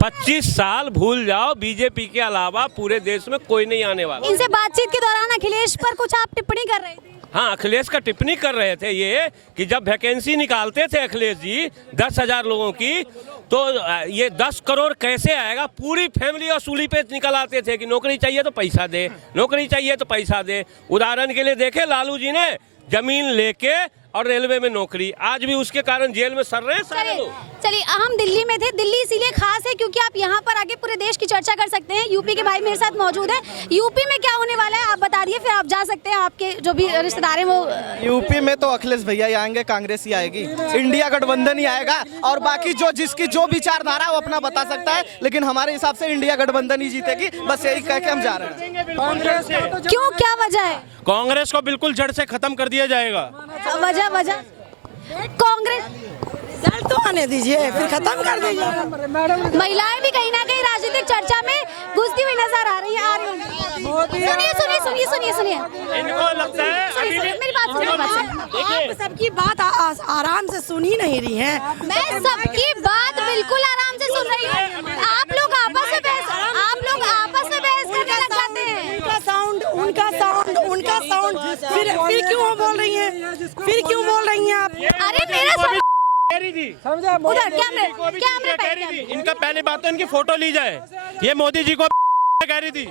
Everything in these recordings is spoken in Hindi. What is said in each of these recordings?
25 साल भूल जाओ, बीजेपी के अलावा पूरे देश में कोई नहीं आने वाला। इनसे बातचीत के दौरान अखिलेश पर कुछ आप टिप्पणी कर रहे थे। हाँ, अखिलेश का टिप्पणी कर रहे थे ये कि जब वैकेंसी निकालते थे अखिलेश जी 10,000 लोगों की, तो ये 10 करोड़ कैसे आएगा, पूरी फैमिली असूली पे निकल आते थे कि नौकरी चाहिए तो पैसा दे, नौकरी चाहिए तो पैसा दे। उदाहरण के लिए देखे लालू जी ने जमीन लेके और रेलवे में नौकरी, आज भी उसके कारण जेल में सड़ रहे हैं सारे लोग। चलिए, हम दिल्ली में थे। दिल्ली इसीलिए खास है क्योंकि आप यहाँ पर आगे पूरे देश की चर्चा कर सकते हैं। यूपी के भाई मेरे साथ मौजूद है। यूपी में क्या होने वाला है आप बता दिए, फिर आप जा सकते हैं, आपके जो भी रिश्तेदार हैं वो। यूपी में तो अखिलेश भैया ही आएंगे, कांग्रेस ही आएगी, इंडिया गठबंधन ही आएगा। और बाकी जो जिसकी जो विचारधारा वो अपना बता सकता है, लेकिन हमारे हिसाब से इंडिया गठबंधन ही जीतेगी। बस यही कह के हम जा रहे हैं। क्यों, क्या वजह है? कांग्रेस को बिल्कुल जड़ से खत्म कर दिया जाएगा। वजह कांग्रेस जड़ तो आने दीजिए, फिर खत्म कर दीजिए। महिलाएं भी कहीं ना कहीं राजनीतिक चर्चा में घुसती हुई नजर आ रही हैं। सुनिए इनको लगता है मेरी बात सुनिए। आप सबकी बात आराम से सुन ही नहीं रही हैं। मैं सबकी बात बिल्कुल आराम से सुन रही हूँ। आप लोग आपस में बहस करने लग जाते हैं। उनका साउंड फिर क्यों बोल रही हैं आप? अरे मेरा कह रही थी, उधर कैमरे कह रही थी, इनका पहली बात तो इनकी फोटो ली जाए। ये मोदी जी को कह रही थी।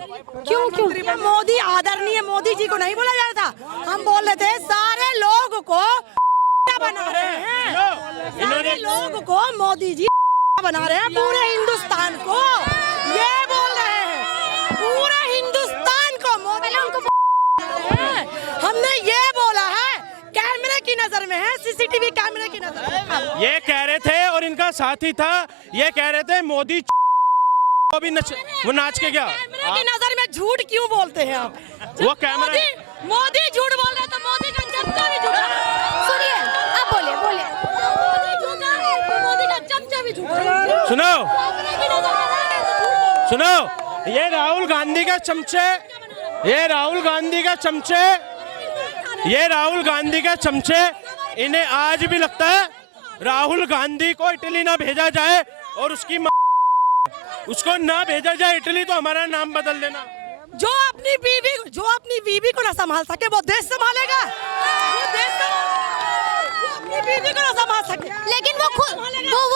क्यों मोदी आदरणीय मोदी जी को नहीं बोला जा रहा था? हम बोल रहे थे सारे लोग को बना रहे हैं, सारे लोग को मोदी जी बना रहे हैं, पूरे हिंदुस्तान को ये बोल रहे हैं, पूरे हिंदुस्तान को मोदी हमने ये बोला है। कैमरे की नजर में है, सीसीटीवी कैमरे की नजर में। ये कह रहे थे और इनका साथी था, ये कह रहे थे मोदी को भी वो नाच के गया। कैमरे की नजर में झूठ क्यों बोलते हैं आप? वो कैमरा मोदी झूठ बोल रहे तो मोदी का चमचा भी झूठा है। सुनिए, आप बोलिए। मोदी का चमचा भी झूठा है। सुनो, ये राहुल गांधी का चमचे, इन्हें आज भी लगता है राहुल गांधी को इटली ना भेजा जाए और उसको ना भेजा जाए इटली तो हमारा नाम बदल देना। जो अपनी बीवी को ना संभाल सके वो देश संभालेगा। अपनी बीवी को ना संभाल सके, लेकिन वो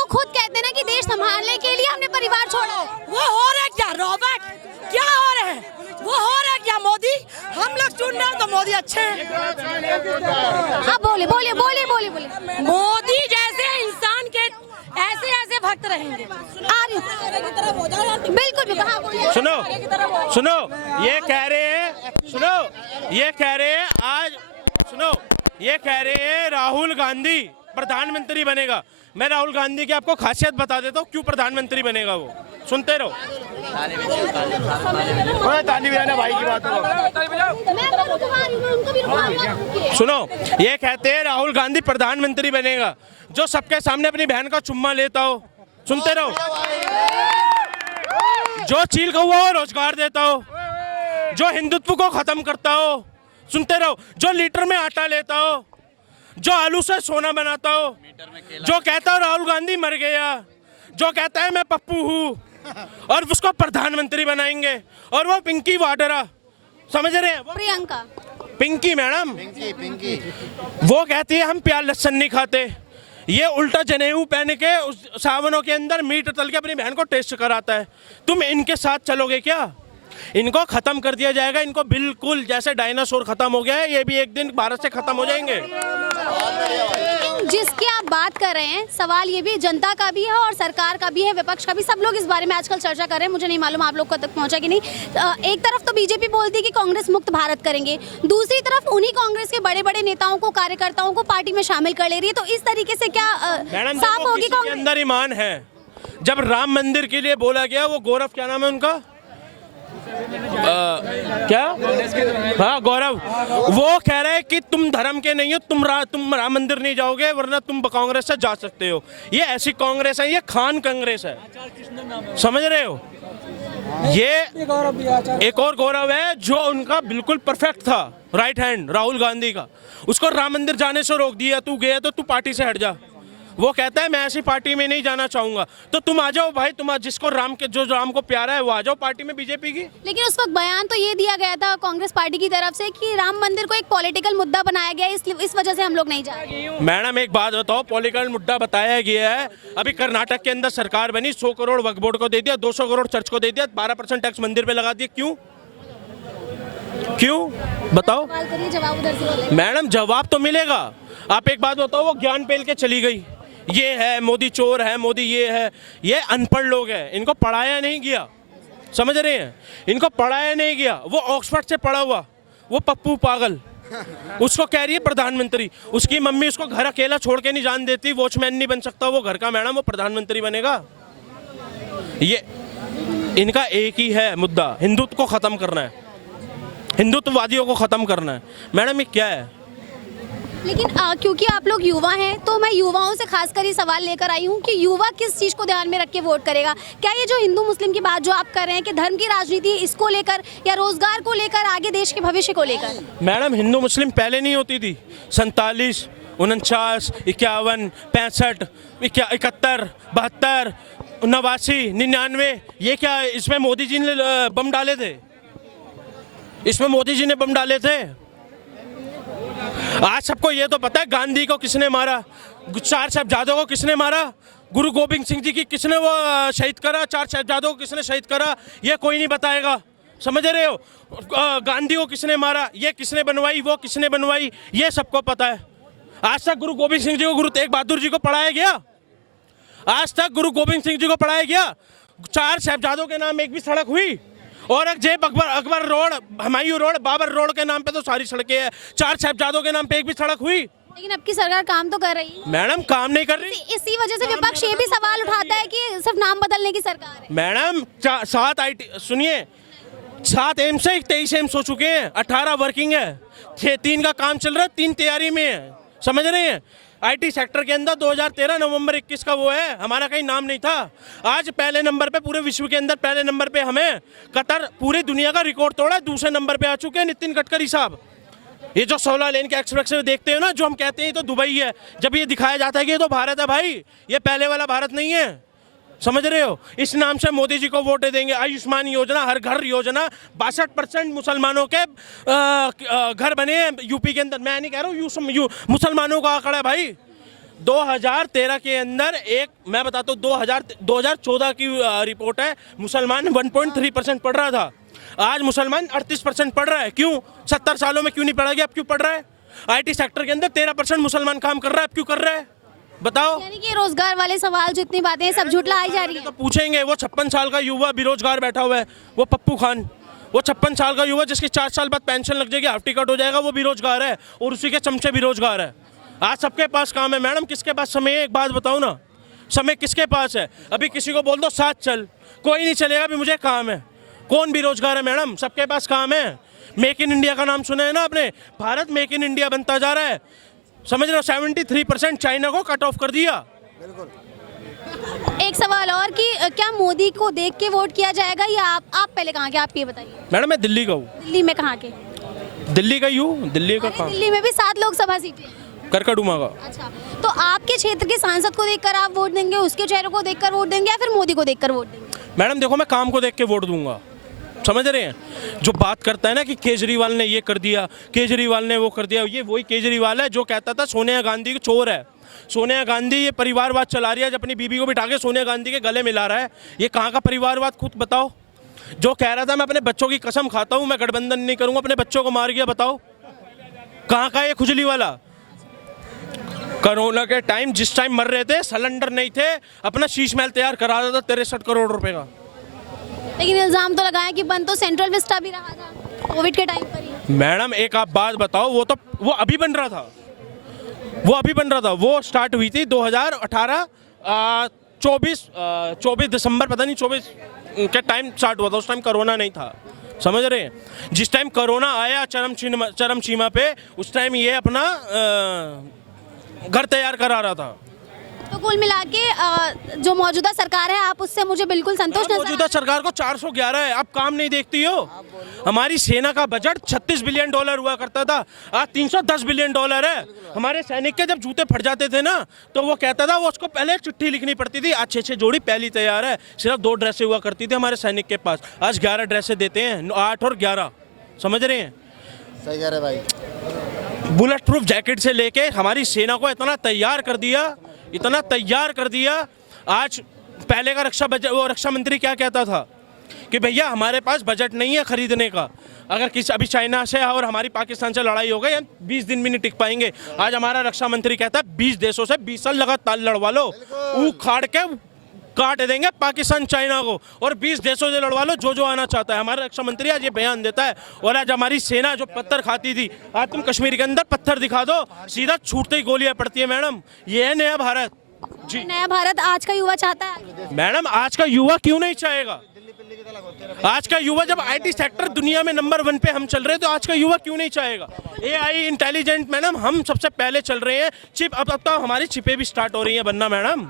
खुद कहते हैं ना कि देश संभालने के लिए हमने परिवार छोड़ा है। वो हो रहा है क्या रॉबर्ट? क्या हो रहे हैं? वो हो रहा है क्या मोदी? हम लोग चुन रहे हैं तो मोदी अच्छे हैं। हाँ, बोले। मोदी जैसे इंसान के ऐसे भक्त रहेंगे। बिल्कुल। सुनो, ये कह रहे हैं राहुल गांधी प्रधानमंत्री बनेगा। मैं राहुल गांधी की आपको खासियत बता देता हूँ क्यों प्रधानमंत्री बनेगा। वो सुनते रहो, ताली बजाना भाई की बात सुनो। ये कहते हैं राहुल गांधी प्रधानमंत्री बनेगा जो सबके सामने अपनी बहन का चुम्मा लेता हो। सुनते रहो, जो चील कौवा हो रोजगार देता हो, जो हिंदुत्व को खत्म करता हो। सुनते रहो, जो लीटर में आटा लेता हो, जो आलू से सोना बनाता हो, जो कहता हो राहुल गांधी मर गया, जो कहता है मैं पप्पू हूँ और उसको प्रधानमंत्री बनाएंगे। और वो पिंकी वाड्रा, समझ रहे हैं? प्रियंका पिंकी मैडम, वो कहती है हम प्याज लहसुन नहीं खाते। ये उल्टा जनेऊ पहन के उस सावनों के अंदर मीट तल के अपनी बहन को टेस्ट कराता है। तुम इनके साथ चलोगे क्या? इनको खत्म कर दिया जाएगा। इनको बिल्कुल जैसे डायनासोर खत्म हो गया है, ये भी एक दिन भारत से खत्म हो जाएंगे। जिसकी आप बात कर रहे हैं, सवाल ये भी जनता का भी है और सरकार का भी है, विपक्ष का भी। सब लोग इस बारे में आजकल चर्चा कर रहे हैं। मुझे नहीं मालूम आप लोग को तक पहुंचा कि नहीं। एक तरफ तो बीजेपी बोलती है कि कांग्रेस मुक्त भारत करेंगे, दूसरी तरफ उन्हीं कांग्रेस के बड़े बड़े नेताओं को, कार्यकर्ताओं को पार्टी में शामिल कर ले रही है। तो इस तरीके से क्या साफ होगी कांग्रेस? अंदर ईमान है। जब राम मंदिर के लिए बोला गया, वो गौरव, क्या नाम है उनका, क्या, हाँ गौरव, वो कह रहे हैं कि तुम धर्म के नहीं हो, तुम राम मंदिर नहीं जाओगे वरना तुम कांग्रेस से जा सकते हो। ये ऐसी कांग्रेस है, ये खान कांग्रेस है, समझ रहे हो? ये एक और गौरव है जो उनका बिल्कुल परफेक्ट था, राइट हैंड राहुल गांधी का। उसको राम मंदिर जाने से रोक दिया, तू गया तो तू पार्टी से हट जा। वो कहता है मैं ऐसी पार्टी में नहीं जाना चाहूंगा। तो तुम आ जाओ भाई, तुम जिसको राम के जो राम को प्यारा है वो आ जाओ पार्टी में बीजेपी की। लेकिन उस वक्त बयान तो ये दिया गया था कांग्रेस पार्टी की तरफ से कि राम मंदिर को एक पॉलिटिकल मुद्दा बनाया गया है, इस वजह से हम लोग नहीं जा रहे। मैडम एक बात बताओ, पॉलिटिकल मुद्दा बताया गया है। अभी कर्नाटक के अंदर सरकार बनी, 100 करोड़ वक्फ बोर्ड को दे दिया, 200 करोड़ चर्च को दे दिया, 12% टैक्स मंदिर पे लगा दिया। क्यों क्यों बताओ? सवाल करिए, जवाब उधर से बोलेंगे। मैडम जवाब तो मिलेगा। आप एक बात बताओ, वो ज्ञान पेल के चली गई, ये है मोदी चोर है, मोदी ये है। ये अनपढ़ लोग हैं, इनको पढ़ाया नहीं गया, समझ रहे हैं? इनको पढ़ाया नहीं गया। वो ऑक्सफोर्ड से पढ़ा हुआ, वो पप्पू पागल, उसको कह रही है प्रधानमंत्री। उसकी मम्मी उसको घर अकेला छोड़ के नहीं जान देती, वॉचमैन नहीं बन सकता वो घर का, मैडम वो प्रधानमंत्री बनेगा। ये इनका एक ही है मुद्दा, हिंदुत्व को ख़त्म करना है, हिंदुत्ववादियों को ख़त्म करना है। मैडम ये क्या है? लेकिन क्योंकि आप लोग युवा हैं तो मैं युवाओं से खासकर ये सवाल लेकर आई हूँ कि युवा किस चीज़ को ध्यान में रख के वोट करेगा। क्या ये जो हिंदू मुस्लिम की बात जो आप कर रहे हैं कि धर्म की राजनीति इसको लेकर या रोजगार को लेकर, आगे देश के भविष्य को लेकर? मैडम हिंदू मुस्लिम पहले नहीं होती थी, 47, 49, 51, 65, 71, 72, 89, 99, ये क्या इसमें मोदी जी ने बम डाले थे? इसमें मोदी जी ने बम डाले थे? आज सबको ये तो पता है गांधी को किसने मारा, 4 साहिबजादों को किसने मारा, गुरु गोविंद सिंह जी की किसने वो शहीद करा, 4 साहिबजादों को किसने शहीद करा, ये कोई नहीं बताएगा, समझ रहे हो? गांधी को किसने मारा, ये किसने बनवाई, वो किसने बनवाई, ये सबको पता है। आज तक गुरु गोविंद सिंह जी को, गुरु तेग बहादुर जी को पढ़ाया गया? आज तक गुरु गोविंद सिंह जी को पढ़ाया गया? 4 साहिबजादों के नाम एक भी सड़क हुई? Aurangzeb, Akbar road, Humayun road, Babar road के नाम पे तो सारी सड़कें हैं, 4 साहिबजादों के नाम पे एक भी सड़क हुई? लेकिन अब की सरकार काम तो कर रही है। मैडम काम नहीं कर रही। इसी वजह से विपक्ष ये भी सवाल उठाता है कि सिर्फ नाम बदलने की सरकार है। मैडम 7 IT सुनिए, 7 एम्स है, 23 एम्स हो चुके हैं, 18 वर्किंग है, 3 का काम चल रहा है, 3 तैयारी में है, समझ रहे हैं? IT सेक्टर के अंदर 2013 नवंबर 21 का वो है, हमारा कहीं नाम नहीं था। आज पहले नंबर पे, पूरे विश्व के अंदर पहले नंबर पे हमें कतर पूरी दुनिया का रिकॉर्ड तोड़ा, दूसरे नंबर पे आ चुके हैं नितिन गडकरी साहब। ये जो 16 लेन के एक्सप्रेस वे देखते हो ना, जो हम कहते हैं ये तो दुबई है, जब ये दिखाया जाता है कि ये तो भारत है, भाई ये पहले वाला भारत नहीं है, समझ रहे हो? इस नाम से मोदी जी को वोट देंगे। आयुष्मान योजना, हर घर योजना, 62% मुसलमानों के घर बने हैं यूपी के अंदर। मैं नहीं कह रहा हूँ मुसलमानों का आंकड़ा है भाई। 2013 के अंदर एक मैं बताता हूँ, 2014 की रिपोर्ट है, मुसलमान 1.3% पढ़ रहा था, आज मुसलमान 38% पढ़ रहा है। क्यों? 70 सालों में क्यों नहीं पढ़ा गया, अब क्यों पढ़ रहा है? IT सेक्टर के अंदर 13% मुसलमान काम कर रहा है, अब क्यों कर रहा है बताओ? यानी कि रोजगार वाले सवाल, जितनी बातें हैं सब झुठलाई जा रही है। तो पूछेंगे, वो 56 साल का युवा बेरोजगार बैठा हुआ है, वो पप्पू खान, वो 56 साल का युवा जिसके 4 साल बाद पेंशन लग जाएगी, हाफ टिकट हो जाएगा, वो बेरोजगार है, और उसी के चमचे बेरोजगार है। आज सबके पास काम है मैडम, किसके पास समय है? एक बात बताओ ना, समय किसके पास है? अभी किसी को बोल दो साथ चल, कोई नहीं चलेगा, अभी मुझे काम है। कौन बेरोजगार है मैडम? सबके पास काम है। मेक इन इंडिया का नाम सुना है ना आपने? भारत मेक इन इंडिया बनता जा रहा है, समझ रहे हो? 73% चाइना को कट ऑफ कर दिया। एक सवाल और कि क्या मोदी को देख के वोट किया जाएगा या आप पहले कहाँ के, आप ये बताइए। मैडम मैं दिल्ली का हूँ। दिल्ली में कहाँ के? दिल्ली का ही हूँ, दिल्ली का कहाँ? दिल्ली में भी 7 लोकसभा सीटें हैं। करकड़ुमा का। अच्छा, तो आपके क्षेत्र के सांसद को देखकर आप वोट देंगे, उसके चेहरे को देखकर वोट देंगे, या फिर मोदी को देखकर वोट देंगे? मैडम देखो, मैं काम को देख के वोट दूंगा, समझ रहे हैं? जो बात करता है ना कि केजरीवाल ने ये कर दिया, केजरीवाल ने वो कर दिया, ये वही केजरीवाल है जो कहता था सोनिया गांधी चोर है। सोनिया गांधी ये परिवारवाद चला रही है, अपनी बीबी को बिठा के सोनिया गांधी के गले मिला रहा है। ये कहाँ का परिवारवाद, खुद बताओ? जो कह रहा था मैं अपने बच्चों की कसम खाता हूँ, मैं गठबंधन नहीं करूँगा, अपने बच्चों को मार गया, बताओ कहाँ का ये खुजली वाला? कोरोना के टाइम जिस टाइम मर रहे थे, सिलेंडर नहीं थे, अपना शीश महल तैयार करा रहा था 63 करोड़ रुपए का। लेकिन इल्जाम तो लगाया कि बंद तो सेंट्रल विस्टा भी रहा था कोविड के टाइम पर ही। मैडम एक आप बात बताओ, वो अभी बन रहा था, वो अभी बन रहा था, वो स्टार्ट हुई थी 2018 24 दिसंबर, पता नहीं 24 के टाइम स्टार्ट हुआ था, उस टाइम कोरोना नहीं था, समझ रहे हैं? जिस टाइम कोरोना आया चरम सीमा पे, उस टाइम ये अपना घर तैयार करा रहा था, तो कुल मिला के जो मौजूदा सरकार है आप उससे मुझे बिल्कुल संतुष्ट नजर मौजूदा सरकार को 411 है, आप काम नहीं देखती हो। हमारी सेना का बजट $36 बिलियन हुआ करता था, आज $310 बिलियन है। हमारे सैनिक के जब जूते फट जाते थे ना तो वो कहता था वो उसको पहले चिट्ठी लिखनी पड़ती थी, आज 6 जोड़ी पहली तैयार है। सिर्फ 2 ड्रेसें हुआ करती थी हमारे सैनिक के पास, आज 11 ड्रेसें देते हैं, 8 और 11, समझ रहे हैं। सही कह रहे भाई। बुलेट प्रूफ जैकेट से लेके हमारी सेना को इतना तैयार कर दिया, इतना तैयार कर दिया। आज पहले का रक्षा मंत्री क्या कहता था कि भैया हमारे पास बजट नहीं है खरीदने का, अगर किसी अभी चाइना से और हमारी पाकिस्तान से लड़ाई हो गई हम 20 दिन भी नहीं टिक पाएंगे। आज हमारा रक्षा मंत्री कहता है 20 देशों से 20 साल लगातार लड़वा लो, ऊख खाड़ के काट देंगे पाकिस्तान चाइना को, और 20 देशों से लड़वा लो जो आना चाहता है। हमारा रक्षा मंत्री आज ये बयान देता है। और आज हमारी सेना जो पत्थर खाती थी, आज तुम कश्मीर के अंदर पत्थर दिखा दो, सीधा छूटते ही गोलियां पड़ती है। मैडम ये है नया भारत जी। नया भारत आज का युवा चाहता है। मैडम आज का युवा क्यों नहीं चाहेगा? आज का युवा, जब आईटी सेक्टर दुनिया में नंबर 1 पे हम चल रहे हैं, तो आज का युवा क्यों नहीं चाहेगा? एआई इंटेलिजेंट मैडम हम सबसे पहले चल रहे हैं। चिप अब तो हमारी चिपें भी स्टार्ट हो रही हैं बनना। मैडम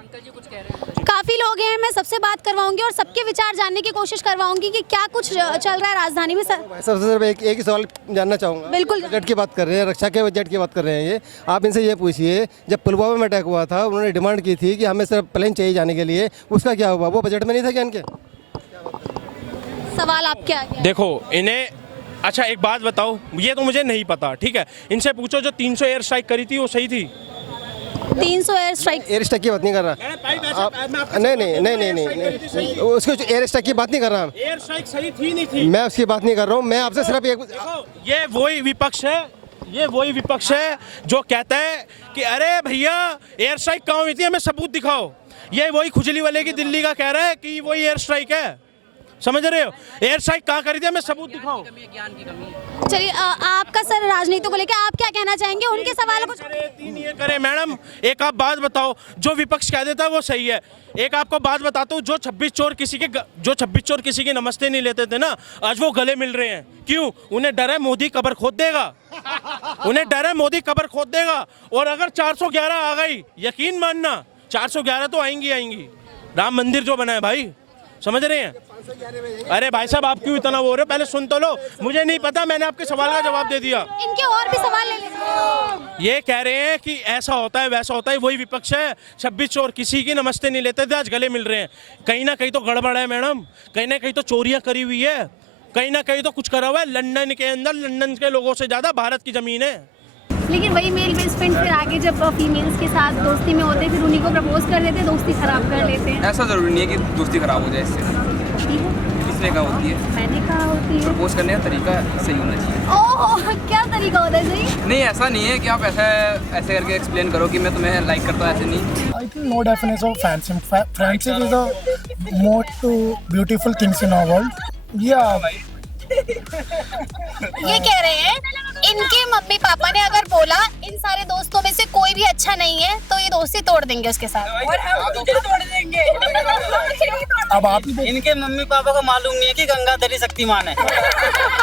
काफी लोग हैं, मैं सबसे बात करवाऊंगी और सबके विचार जानने की कोशिश करवाऊंगी कि क्या कुछ चल रहा है राजधानी में। सबसे सिर्फ एक ही सवाल जानना चाहूँगा। बिल्कुल। बजट की बात कर रहे हैं, रक्षा के बजट की बात कर रहे हैं। ये आप इनसे ये पूछिए, जब पुलवामा में अटैक हुआ था उन्होंने डिमांड की थी कि हमें सिर्फ प्लेन चाहिए जाने के लिए, उसका क्या हुआ? वो बजट में नहीं था क्या इनके? सवाल आपके आगे। देखो इन्हें, अच्छा एक बात बताओ, ये तो मुझे नहीं पता, ठीक है, इनसे पूछो जो 300 एयर स्ट्राइक करी थी वो सही थी? 300 एयर स्ट्राइक। एयर स्ट्राइक की बात नहीं कर रहा। नहीं, उसको एयर स्ट्राइक की बात नहीं कर रहा। एयर स्ट्राइक सही थी नहीं थी, मैं उसकी बात नहीं कर रहा हूँ। मैं आपसे सिर्फ एक, ये वही विपक्ष है जो कहता है कि अरे भैया एयर स्ट्राइक कहाँ हुई थी, हमें सबूत दिखाओ। ये वही खुजली वाले की दिल्ली का कह रहा है कि वही एयर स्ट्राइक है, समझ रहे हो? एयर स्ट्राइक कहाँ करी थी, हमें सबूत दिखाओ। चलिए आपका सर राजनीति को लेकर आप क्या कहना चाहेंगे? उनके सवालों को ये करे मैडम, एक आप बात बताओ, जो विपक्ष कह देता है वो सही है। एक आपको बात बताता हूँ, जो 26 चोर किसी के नमस्ते नहीं लेते थे ना, आज वो गले मिल रहे हैं। क्यों? उन्हें डर है मोदी कब्र खोद देगा, उन्हें डर है मोदी कब्र खोद देगा। और अगर 411 आ गई, यकीन मानना 411 तो आएंगी। राम मंदिर जो बना है भाई, समझ रहे हैं? अरे भाई साहब आप क्यों इतना वो रहे हो? पहले सुन तो लो। मुझे नहीं पता, मैंने आपके सवाल का जवाब दे दिया। इनके और भी सवाल ले लेते। ये कह रहे हैं कि ऐसा होता है वैसा होता है, वही विपक्ष है। 26 चोर किसी की नमस्ते नहीं लेते थे, आज गले मिल रहे हैं। कहीं ना कहीं तो गड़बड़ है मैडम, कहीं ना कहीं तो चोरियां करी हुई है, कहीं ना कहीं तो कुछ करा हुआ है। लंदन के अंदर लंदन के लोगों से ज्यादा भारत की जमीन है। लेकिन वही मेल बेस्ट फ्रेंड फिर आगे जब फीमेल्स के साथ दोस्ती में होते फिर उन्हीं को प्रपोज कर देते, दोस्ती खराब कर लेते हैं। ऐसा जरूरी नहीं है कि दोस्ती खराब हो जाए इससे। किसने कहा होती है? मैंने कहा होती है। प्रपोज करने का तरीका सही होना चाहिए। ओह क्या तरीका होता है सही? नहीं ऐसा नहीं है कि आप ऐसे करके एक्सप्लेन करो कि मैं तुम्हें लाइक करता हूँ, ऐसे नहीं। I think no definition of friendship. Friendship is the most beautiful things in our world. Yeah. ये कह रहे हैं इनके मम्मी पापा ने अगर बोला इन सारे दोस्तों में से कोई भी अच्छा नहीं है तो ये दोस्ती तोड़ देंगे उसके साथ। और हम तोड़ देंगे। अब आप ही इनके मम्मी पापा को मालूम नहीं है कि गंगाधरी शक्तिमान है।